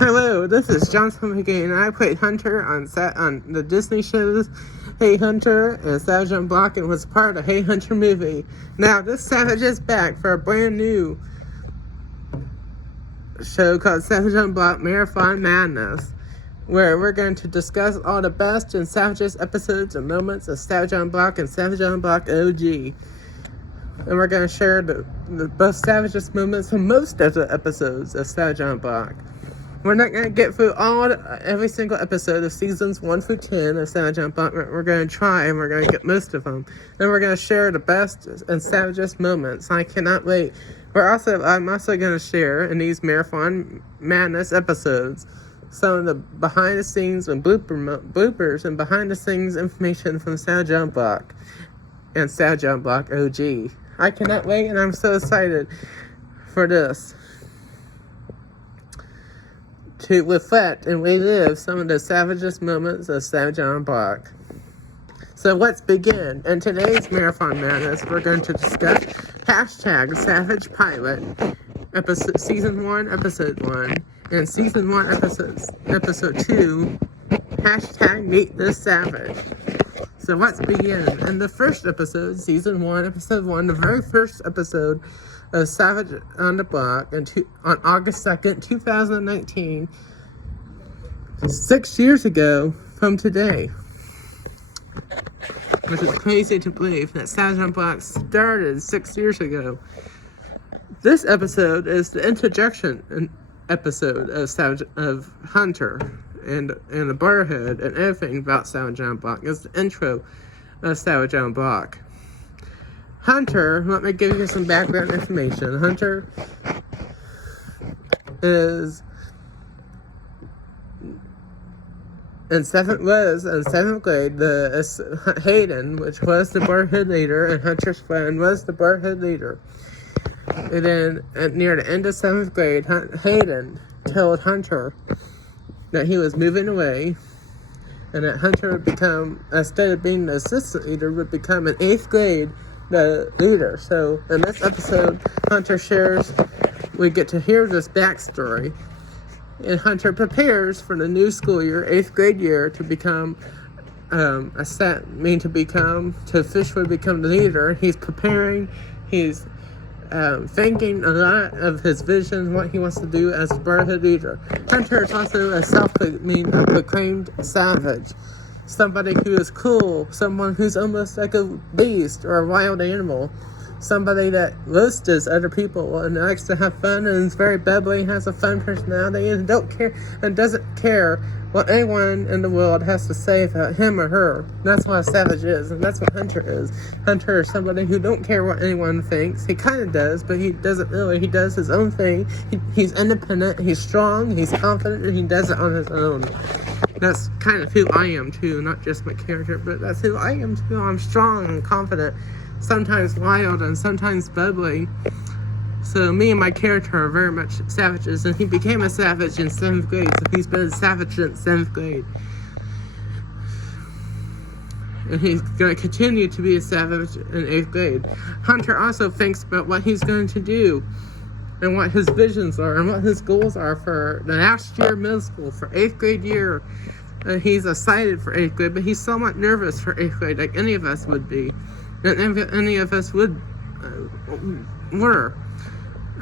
Hello, this is Johnson McGee, and I played Hunter on the Disney shows Hey Hunter and Savage on Block, and was part of the Hey Hunter movie. Now, this Savage is back for a brand new show called Savage on Block Marathon Madness, where we're going to discuss all the best and savagest episodes and moments of Savage on Block and Savage on Block OG. And we're going to share the both savagest moments from most of the episodes of Savage on Block. We're not going to get through every single episode of seasons 1 through 10 of Savage on Block. We're going to try, and we're going to get most of them. Then we're going to share the best and savagest moments. I cannot wait. I'm also going to share in these Marathon Madness episodes some of the behind the scenes and bloopers and behind the scenes information from Savage on Block and Savage on Block OG. I cannot wait, and I'm so excited for this, to reflect and relive some of the savagest moments of Savage on Block. So let's begin. In today's Marathon Madness, we're going to discuss hashtag Savage Pilot, Season 1, Episode 1, and Season 1, Episode 2, hashtag Meet the Savage. So let's begin. In the first episode, Season 1, Episode 1, the very first episode of Savage on the Block on August 2nd, 2019, 6 years ago from today. Which is crazy to believe that Savage on Block started 6 years ago. This episode is the introduction episode of Hunter and the Barhead and everything about Savage on Block. It's the intro of Savage on Block. Hunter, let me give you some background information. Hunter is in seventh grade. Hayden, which was the Barhead leader, and Hunter's friend was the Barhead leader. And then near the end of 7th grade, Hayden told Hunter that he was moving away, and that Hunter would become, instead of being the assistant leader, would become in 8th grade the leader. So in this episode, Hunter shares, we get to hear this backstory, and Hunter prepares for the new school year, 8th grade year, to become to officially become the leader. He's preparing, he's thinking a lot of his vision, what he wants to do as a Barhead leader. Hunter is also a proclaimed savage. Somebody who is cool, someone who's almost like a beast or a wild animal, somebody that roasts other people and likes to have fun and is very bubbly, has a fun personality, and doesn't care what anyone in the world has to say about him or her. That's what a savage is, and that's what Hunter is. Hunter is somebody who don't care what anyone thinks. He kind of does, but he doesn't really. He does his own thing. He's independent, he's strong, he's confident, and he does it on his own. That's kind of who I am too, not just my character, but that's who I am too. I'm strong and confident, sometimes wild and sometimes bubbly. So me and my character are very much savages, and he became a savage in 7th grade, so he's been a savage since 7th grade. And he's going to continue to be a savage in 8th grade. Hunter also thinks about what he's going to do, and what his visions are, and what his goals are for the last year of middle school, for 8th grade year. He's excited for 8th grade, but he's somewhat nervous for 8th grade, like any of us would be. And any of us were.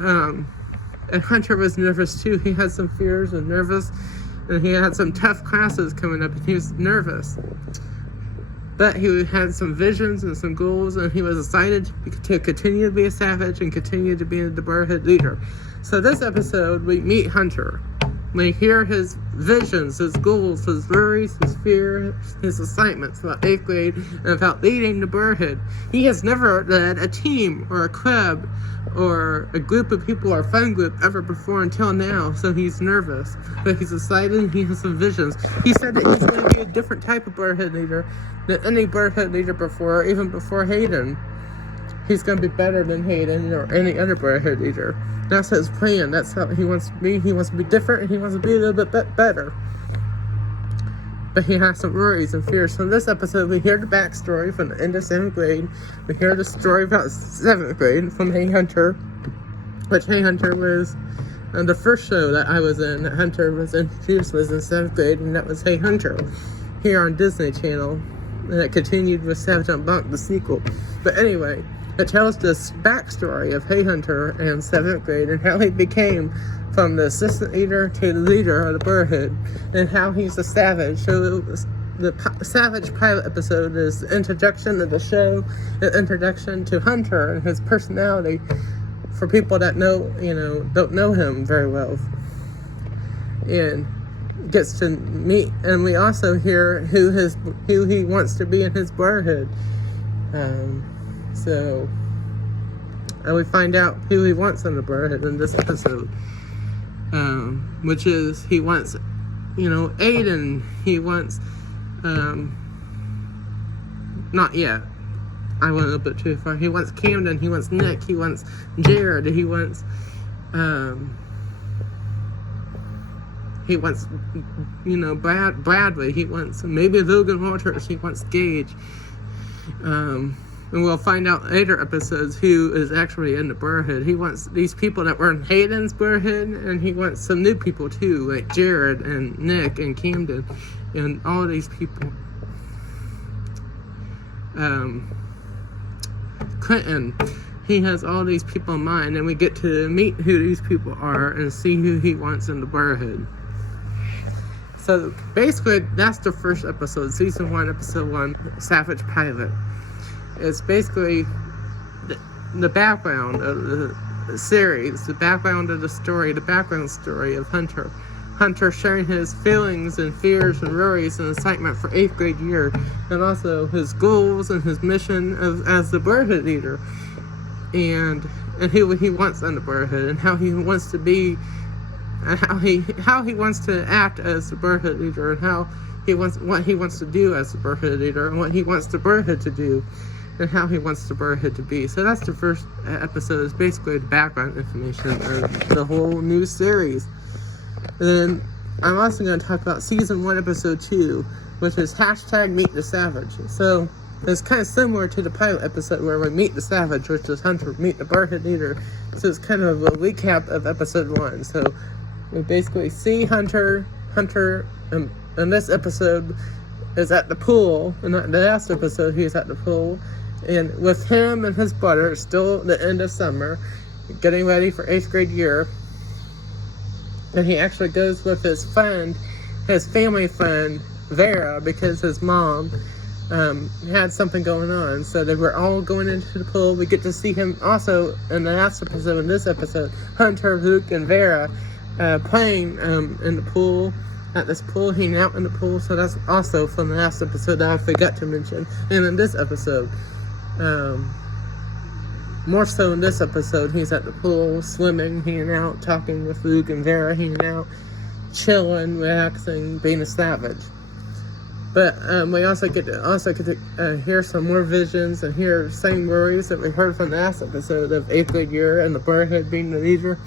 And Hunter was nervous too. He had some fears and nervous, and he had some tough classes coming up, and he was nervous. But he had some visions and some goals, and he was excited to continue to be a savage and continue to be the Barhead leader. So this episode, we meet Hunter. We hear his visions, his goals, his worries, his fears, his excitements about 8th grade and about leading the Barhead. He has never led a team or a club or a group of people or a fun group ever before until now, so he's nervous. But he's excited and he has some visions. He said that he's going to be a different type of Barhead leader than any Barhead leader before, even before Hayden. He's going to be better than Hayden or any other Barhead leader. That's his plan. That's how he wants to be. He wants to be different, and he wants to be a little bit better. But he has some worries and fears. So in this episode, we hear the backstory from the end of 7th grade. We hear the story about 7th grade from Hey Hunter, which Hey Hunter was And the first show that I was in, that Hunter was introduced, was in 7th grade, and that was Hey Hunter, here on Disney Channel. And it continued with Savage on Bunk, the sequel. But anyway, it tells this backstory of Hey Hunter in 7th grade and how he became from the assistant leader to the leader of the Brotherhood, and how he's a savage. So the Savage pilot episode is the introduction of the show, the introduction to Hunter and his personality for people that don't know him very well, and gets to meet. And we also hear who he wants to be in his Brotherhood. And we find out who he wants in the Brotherhood in this episode, which is he wants, Aiden. He wants, not yet. I went a little bit too far. He wants Camden. He wants Nick. He wants Jared. He wants, Bradley. He wants maybe Logan Walters. He wants Gage. And we'll find out later episodes who is actually in the Brotherhood. He wants these people that were in Hayden's Brotherhood, and he wants some new people too, like Jared and Nick and Camden and all these people. Clinton, he has all these people in mind, and we get to meet who these people are and see who he wants in the Brotherhood. So basically, that's the first episode, season 1, episode 1, Savage Pilot. It's basically the background of the series, the background of the story, the background story of Hunter. Hunter sharing his feelings and fears and worries and excitement for 8th grade year, and also his goals and his mission as the Brotherhood leader, and who he wants in the Brotherhood, and how he wants to be, and how he wants to act as the Brotherhood leader, and what he wants to do as the Brotherhood leader, and what he wants the Brotherhood to do, and how he wants the Brotherhood to be. So that's the first episode. Is basically the background information of the whole new series. And then I'm also going to talk about season 1, episode 2, which is #Meet the Savage. So it's kind of similar to the pilot episode where we meet the Savage, which is Hunter meet the Brotherhood leader. So it's kind of a recap of episode 1. So we basically see Hunter in this episode is at the pool, and the last episode he's at the pool, and with him and his brother, still the end of summer, getting ready for 8th grade year. And he actually goes with his family friend, Vera, because his mom had something going on. So they were all going into the pool. We get to see him also in the last episode, in this episode, Hunter, Luke, and Vera playing in the pool, at this pool, hanging out in the pool. So that's also from the last episode that I forgot to mention. And in this episode, more so in this episode, he's at the pool, swimming, hanging out, talking with Luke and Vera, hanging out, chilling, relaxing, being a savage. But we also get to hear some more visions and hear the same worries that we heard from the last episode of 8th grade year and the Brotherhood being the leader.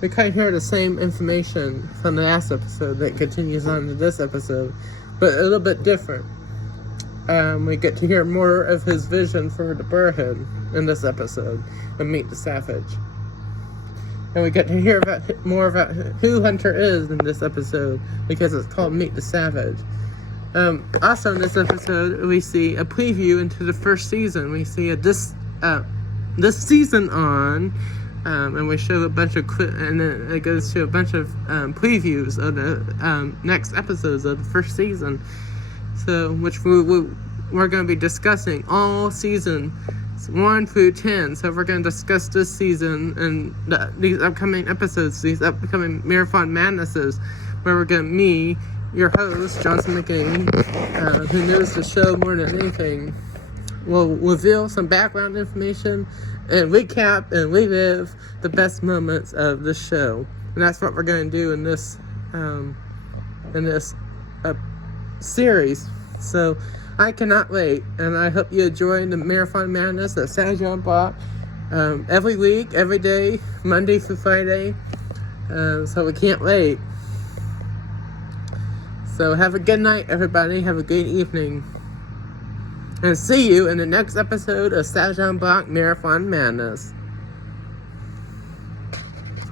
We kind of hear the same information from the last episode that continues on to this episode, but a little bit different. We get to hear more of his vision for the Brotherhood in this episode and meet the Savage. And we get to hear more about who Hunter is in this episode, because it's called Meet the Savage. Also in this episode, we see a preview into the first season. We see this season on, and we show a bunch of and then it goes to a bunch of previews of the next episodes of the first season. So, which we're going to be discussing all season 1 through 10. So we're going to discuss this season and these upcoming episodes, these upcoming Marathon Madnesses, where we're going to, me, your host, Johnson McGee, who knows the show more than anything, will reveal some background information and recap and relive the best moments of the show. And that's what we're going to do in this series. So I cannot wait, and I hope you enjoy the Marathon Madness that Savage on Bach every week, every day, Monday through Friday. So we can't wait. So have a good night, everybody. Have a good evening. And see you in the next episode of Savage on Bach Marathon Madness.